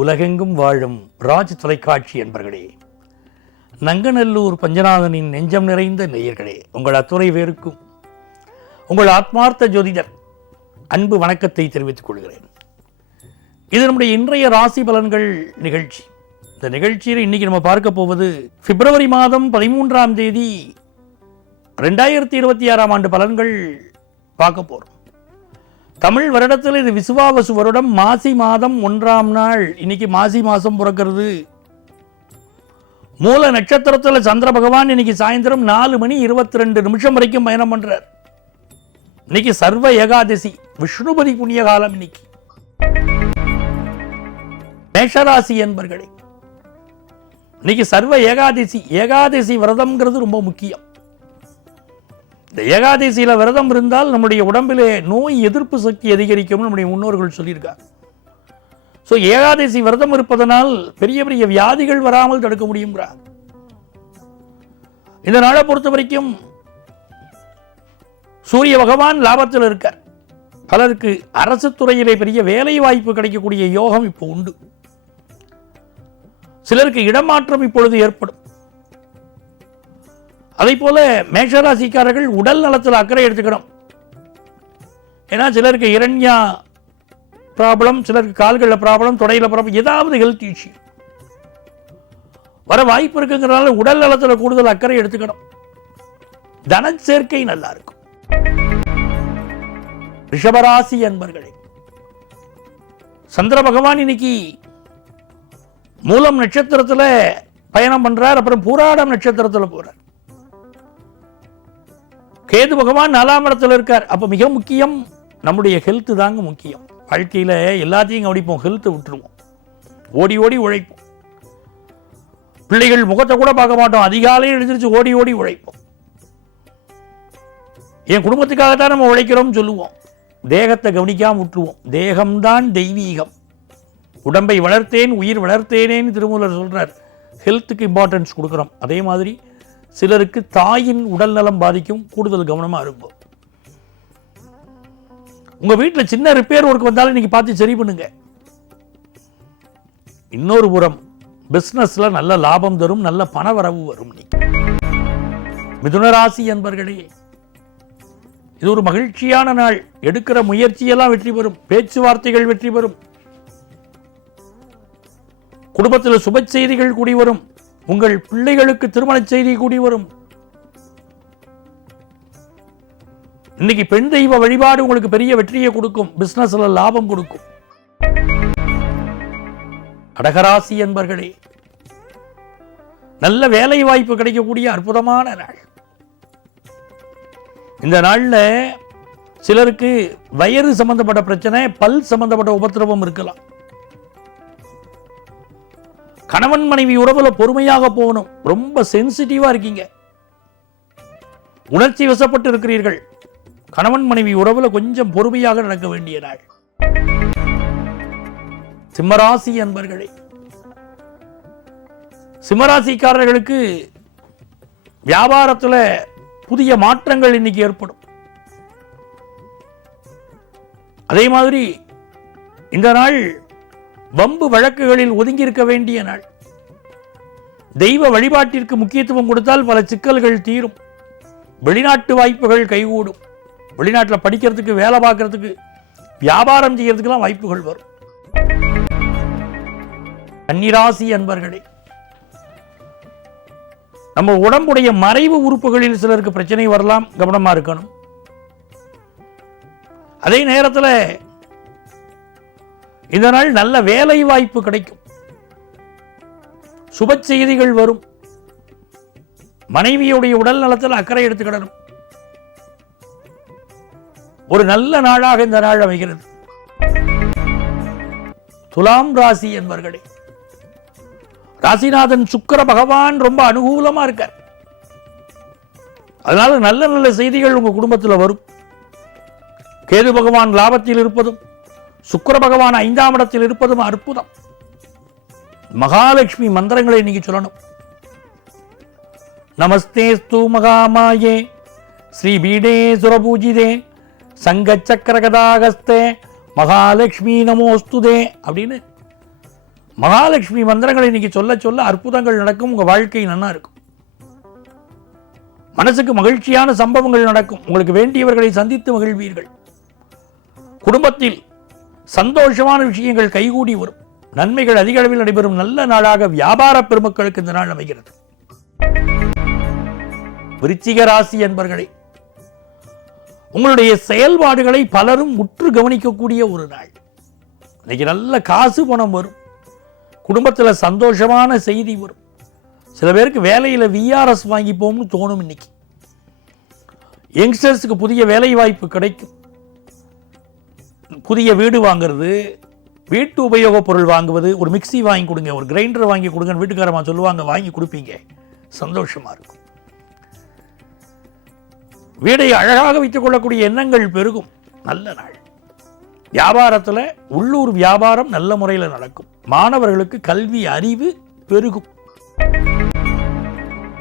உலகெங்கும் வாழும் ராஜ் தொலைக்காட்சி என்பர்களே, நங்கநல்லூர் பஞ்சநாதனின் நெஞ்சம் நிறைந்த நேயர்களே, உங்கள் அத்துணை பேருக்கும் உங்கள் ஆத்மார்த்த ஜோதிடர் அன்பு வணக்கத்தை தெரிவித்துக் கொள்கிறேன். இது நம்முடைய இன்றைய ராசி பலன்கள் நிகழ்ச்சி. இந்த நிகழ்ச்சியில் இன்னைக்கு நம்ம பார்க்க போவது பிப்ரவரி மாதம் 13ஆம் தேதி 2026ஆம் ஆண்டு பலன்கள் பார்க்க போறோம். தமிழ் வருடத்தில் இது விசுவாவசு வருடம், மாசி மாதம் 1ஆம் நாள். இன்னைக்கு மாசி மாசம் பிறக்கிறது. மூல நட்சத்திரத்தில் சந்திர பகவான் இன்னைக்கு சாயந்தரம் 4:22 வரைக்கும் பயணம் பண்றார். இன்னைக்கு சர்வ ஏகாதசி, விஷ்ணுபதி புண்ணிய காலம். இன்னைக்கு மேஷராசி என்பர்களே, இன்னைக்கு சர்வ ஏகாதசி. ஏகாதசி விரதம்ங்கிறது ரொம்ப முக்கியம். இந்த ஏகாதசியில விரதம் இருந்தால் நம்முடைய உடம்பிலே நோய் எதிர்ப்பு சக்தி அதிகரிக்கும் நம்முடைய முன்னோர்கள் சொல்லியிருக்காங்க. ஸோ ஏகாதசி விரதம் இருப்பதனால் பெரிய பெரிய வியாதிகள் வராமல் தடுக்க முடியுங்கிறார். இந்த நாளை பொறுத்த வரைக்கும் சூரிய பகவான் லாபத்தில் இருக்கார். பலருக்கு அரசு துறையிலே பெரிய வேலை வாய்ப்பு கிடைக்கக்கூடிய யோகம் இப்போ உண்டு. சிலருக்கு இடமாற்றம் இப்பொழுது ஏற்படும். அதை போல மேஷராசிக்காரர்கள் உடல் நலத்தில் அக்கறை எடுத்துக்கணும். ஏன்னா சிலருக்கு இரண்யா ப்ராப்ளம், சிலருக்கு கால்களில் ப்ராப்ளம், தொடையில் ப்ராப்ளம், ஏதாவது ஹெல்த் இஷ்யூ வர வாய்ப்பு இருக்குங்கிறதால உடல் நலத்தில் கூடுதல் அக்கறை எடுத்துக்கணும். தன சேர்க்கை நல்லா இருக்கும். ரிஷபராசி அன்பர்களே, சந்திர பகவான் இன்னைக்கு மூலம் நட்சத்திரத்தில் பயணம் பண்றார். அப்புறம் பூராடம் நட்சத்திரத்தில் போறார். கேது பகவான் 4ஆம் இடத்துல இருக்கார். அப்ப மிக முக்கியம் நம்முடைய ஹெல்த் தாங்க முக்கியம். வாழ்க்கையில எல்லாத்தையும் கவனிப்போம், ஹெல்த் விட்டுருவோம், ஓடி ஓடி உழைப்போம். பிள்ளைகள் முகத்தை கூட பார்க்க மாட்டோம், அதிகாலையில் எழுந்திரிச்சு ஓடி ஓடி உழைப்போம். என் குடும்பத்துக்காகத்தான் நம்ம உழைக்கிறோம் சொல்லுவோம். தேகத்தை கவனிக்காம விட்டுருவோம். தேகம்தான் தெய்வீகம். உடம்பை வளர்த்தேன் உயிர் வளர்த்தேனேன்னு திருமூலர் சொல்றார். ஹெல்த்துக்கு இம்பார்ட்டன்ஸ் கொடுக்குறோம். அதே மாதிரி சிலருக்கு தாயின் உடல் நலம் பாதிக்கும். கூடுதல் கவனமா இருக்கும். உங்க வீட்டில் சின்ன ரிப்பேர் ஒர்க் வந்தாலும் இன்னைக்கு பார்த்து சரி பண்ணுங்க. இன்னொரு புறம் பிசினஸ்ல நல்ல லாபம் தரும், நல்ல பண வரவு வரும். மிதுனராசி என்பர்களே, இது ஒரு மகிழ்ச்சியான நாள். எடுக்கிற முயற்சியெல்லாம் வெற்றி பெறும். பேச்சுவார்த்தைகள் வெற்றி பெறும். குடும்பத்தில் சுப செய்திகள் கூடி வரும். உங்கள் பிள்ளைகளுக்கு திருமண செய்தி கூடி வரும். இன்னைக்கு பெண் தெய்வ வழிபாடு உங்களுக்கு பெரிய வெற்றியை கொடுக்கும். பிசினஸ்ல லாபம் கொடுக்கும். கடகராசி என்பர்களே, நல்ல வேலை வாய்ப்பு கிடைக்கக்கூடிய அற்புதமான நாள். இந்த நாள்ல சிலருக்கு வயிறு சம்பந்தப்பட்ட பிரச்சனை, பல் சம்பந்தப்பட்ட உபத்திரவம் இருக்கலாம். கணவன் மனைவி உறவுல பொறுமையாக போகணும். ரொம்ப சென்சிட்டிவா இருக்கீங்க, உணர்ச்சி வசப்பட்டு இருக்கிறீர்கள். கணவன் மனைவி உறவுல கொஞ்சம் பொறுமையாக நடக்க வேண்டிய நாள். சிம்மராசி அன்பர்களே, சிம்மராசிக்காரர்களுக்கு வியாபாரத்துல புதிய மாற்றங்கள் இன்னைக்கு ஏற்படும். அதே மாதிரி இந்த நாள் வம்பு வழக்குகளில் ஒதுங்கி இருக்க வேண்டிய நாள். தெய்வ வழிபாட்டிற்கு முக்கியத்துவம் கொடுத்தால் பல சிக்கல்கள் தீரும். வெளிநாட்டு வாய்ப்புகள் கைகூடும். வெளிநாட்டில் படிக்கிறதுக்கு, வேலை பார்க்கறதுக்கு, வியாபாரம் செய்யறதுக்கெல்லாம் வாய்ப்புகள் வரும். கன்னிராசி அன்பர்களே, நம்ம உடம்புடைய மறைவு உறுப்புகளில் சிலருக்கு பிரச்சனை வரலாம். கவனமா இருக்கணும். அதே நேரத்தில் இந்த நாள் நல்ல வேலை வாய்ப்பு கிடைக்கும். சுப செய்திகள் வரும். மனைவியுடைய உடல் நலத்தில் அக்கறை எடுத்துக்கிடணும். ஒரு நல்ல நாளாக இந்த நாள் அமைகிறது. துலாம் ராசி என்பர்களே, ராசிநாதன் சுக்கிர பகவான் ரொம்ப அனுகூலமா இருக்கார். அதனால நல்ல நல்ல செய்திகள் உங்க குடும்பத்தில் வரும். கேது பகவான் லாபத்தில் இருப்பதும், சுக்கிர பகவான் 5ஆம் இடத்தில் இருப்பதும் அற்புதம். மகாலட்சுமி மந்திரங்களை இன்னைக்கு சொல்லணும். நமஸ்தேஸ்து மகாமாயே ஸ்ரீ பீடே சுரபூஜிதே சங்க சக்கர கதாகஸ்தே மகாலட்சுமி நமோஸ்துதே அப்படின்னு மகாலட்சுமி மந்திரங்களை இன்னைக்கு சொல்ல சொல்ல அற்புதங்கள் நடக்கும். உங்க வாழ்க்கை நல்லா இருக்கும். மனசுக்கு மகிழ்ச்சியான சம்பவங்கள் நடக்கும். உங்களுக்கு வேண்டியவர்களை சந்தித்து மகிழ்வீர்கள். குடும்பத்தில் சந்தோஷமான விஷயங்கள் கைகூடி வரும். நன்மைகள் அதிக அளவில் நடைபெறும் நல்ல நாளாக வியாபார பெருமக்களுக்கு இந்த நாள் அமைகிறது. விருச்சிக ராசி என்பர்களே, உங்களுடைய செயல்பாடுகளை பலரும் உற்று கவனிக்கக்கூடிய ஒரு நாள். இன்னைக்கு நல்ல காசு பணம் வரும். குடும்பத்தில் சந்தோஷமான செய்தி வரும். சில பேருக்கு வேலையில் விஆர்எஸ் வாங்கிப்போம்னு தோணும். இன்னைக்கு யங்ஸ்டர்ஸுக்கு புதிய வேலை வாய்ப்பு கிடைக்கும். புதிய வீடு வாங்குறது, வீட்டு உபயோகப் பொருள் வாங்குவது, ஒரு மிக்சி வாங்கி கொடுங்க, ஒரு கிரைண்டர் வாங்கி கொடுங்கன்னு வீட்டுக்காரமா சொல்லுவாங்க, வாங்கி கொடுப்பீங்க. சந்தோஷமா இருக்கும். வீடை அழகாக வைத்துக் கொள்ளக்கூடிய எண்ணங்கள் பெருகும். நல்ல நாள். வியாபாரத்தில் உள்ளூர் வியாபாரம் நல்ல முறையில் நடக்கும். மாணவர்களுக்கு கல்வி அறிவு பெருகும்.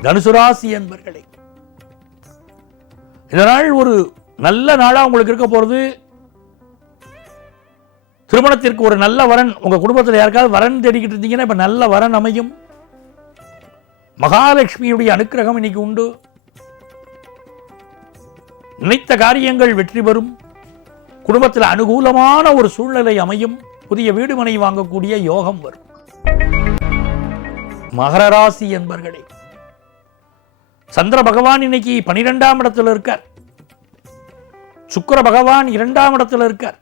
தனுசு ராசி என்பர்களே, இந்த நாள் ஒரு நல்ல நாளா உங்களுக்கு இருக்க போறது. திருமணத்திற்கு ஒரு நல்ல வரன், உங்க குடும்பத்தில் யாருக்காவது வரன் தேடிக்கிட்டு இருந்தீங்கன்னா இப்ப நல்ல வரன் அமையும். மகாலட்சுமியுடைய அனுக்கிரகம் இன்னைக்கு உண்டு. நினைத்த காரியங்கள் வெற்றி பெறும். குடும்பத்தில் அனுகூலமான ஒரு சூழ்நிலை அமையும். புதிய வீடு மனை வாங்கக்கூடிய யோகம் வரும். மகர ராசி என்பர்களே, சந்திர பகவான் இன்னைக்கு 12ஆம் இடத்தில் இருக்கார். சுக்கிர பகவான் 2ஆம் இடத்தில் இருக்கார்.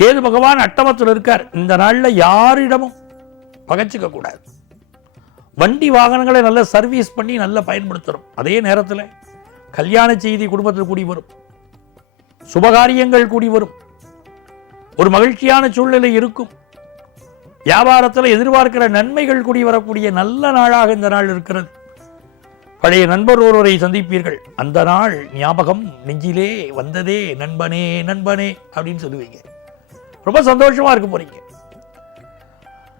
கேது பகவான் 8ஆம் இருக்கார். இந்த நாள்ல யாரிடமும் பகைச்சிக்க கூடாது. வண்டி வாகனங்களை நல்ல சர்வீஸ் பண்ணி நல்ல பயன்படுத்தணும். அதே நேரத்தில் கல்யாண செய்தி குடும்பத்தில் கூடி வரும். சுபகாரியங்கள் கூடி வரும். ஒரு மகிழ்ச்சியான சூழ்நிலை இருக்கும். வியாபாரத்தில் எதிர்பார்க்கிற நன்மைகள் கூடி வரக்கூடிய நல்ல நாளாக இந்த நாள் இருக்கிறது. பழைய நண்பர் ஒருவரை சந்திப்பீர்கள். அந்த நாள் ஞாபகம் நெஞ்சிலே வந்ததே நண்பனே நண்பனே அப்படின்னு சொல்லுவீங்க. ரொம்ப சந்தோஷமா இருக்க போறீங்க.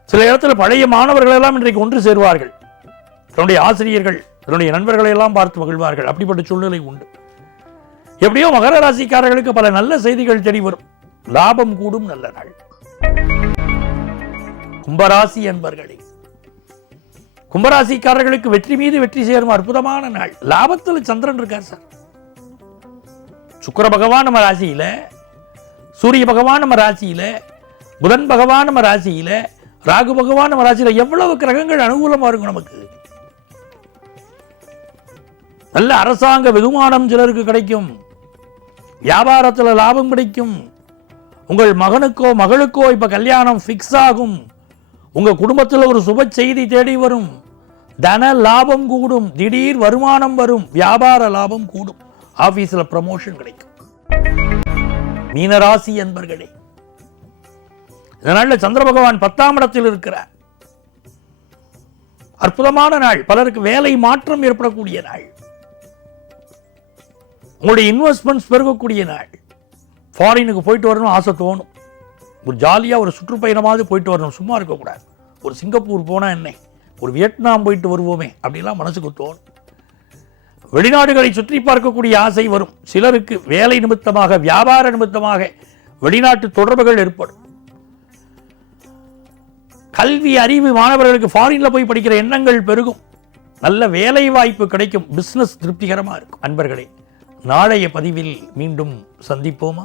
சில இடத்துல பழைய மாணவர்கள் எல்லாம் இன்றைக்கு ஒன்று சேருவார்கள். தன்னுடைய ஆசிரியர்கள் தன்னுடைய நண்பர்களை எல்லாம் பார்த்து மகிழ்வார்கள். அப்படிப்பட்ட சூழ்நிலை உண்டு. எப்படியோ மகர ராசிக்காரர்களுக்கு பல நல்ல செய்திகள் தேடி வரும். லாபம் கூடும். நல்ல நாள். கும்பராசி என்பர்களே, கும்பராசிக்காரர்களுக்கு வெற்றி மீது வெற்றி சேரும் அற்புதமான நாள். லாபத்தில் சந்திரன் இருக்கார் சார். சுக்கிர பகவான் நம்ம ராசியில, சூரிய பகவான் நம்ம ராசியில, புதன் பகவான் நம்ம ராசியில, ராகு பகவான் நம்ம ராசியில. எவ்வளவு கிரகங்கள் அனுகூலமா இருக்கும் நமக்கு. நல்ல அரசாங்க வெகுமானம் சிலருக்கு கிடைக்கும். வியாபாரத்தில் லாபம் கிடைக்கும். உங்கள் மகனுக்கோ மகளுக்கோ இப்ப கல்யாணம் பிக்ஸ் ஆகும். உங்க குடும்பத்தில் ஒரு சுப செய்தி தேடி வரும். தன லாபம் கூடும். திடீர் வருமானம் வரும். வியாபார லாபம் கூடும். ஆபீஸ்ல ப்ரமோஷன் கிடைக்கும். மீனராசி என்பர்களே, இதனால சந்திர பகவான் 10ஆம் இடத்தில் இருக்கிறார். அற்புதமான நாள். பலருக்கு வேலை மாற்றம் ஏற்படக்கூடிய நாள். உங்களுடைய இன்வெஸ்ட்மெண்ட்ஸ் பெருகக்கூடிய நாள். ஃபாரினுக்கு போயிட்டு வரணும் ஆசை தோணும். ஒரு ஜாலியாக ஒரு சுற்றுப்பயணமாவது போயிட்டு வரணும். சும்மா இருக்கக்கூடாது. ஒரு சிங்கப்பூர் போனால் என்ன, ஒரு வியட்நாம் போயிட்டு வருவோமே அப்படிலாம் மனசுக்கு தோணும். வெளிநாடுகளை சுற்றி பார்க்கக்கூடிய ஆசை வரும். சிலருக்கு வேலை நிமித்தமாக வியாபார நிமித்தமாக வெளிநாட்டு தொடர்புகள் ஏற்படும். கல்வி அறிவு மாணவர்களுக்கு ஃபாரின்ல போய் படிக்கிற எண்ணங்கள் பெருகும். நல்ல வேலை வாய்ப்பு கிடைக்கும். பிசினஸ் திருப்திகரமாக இருக்கும். அன்பர்களே, நாளைய பதிவில் மீண்டும் சந்திப்போமா?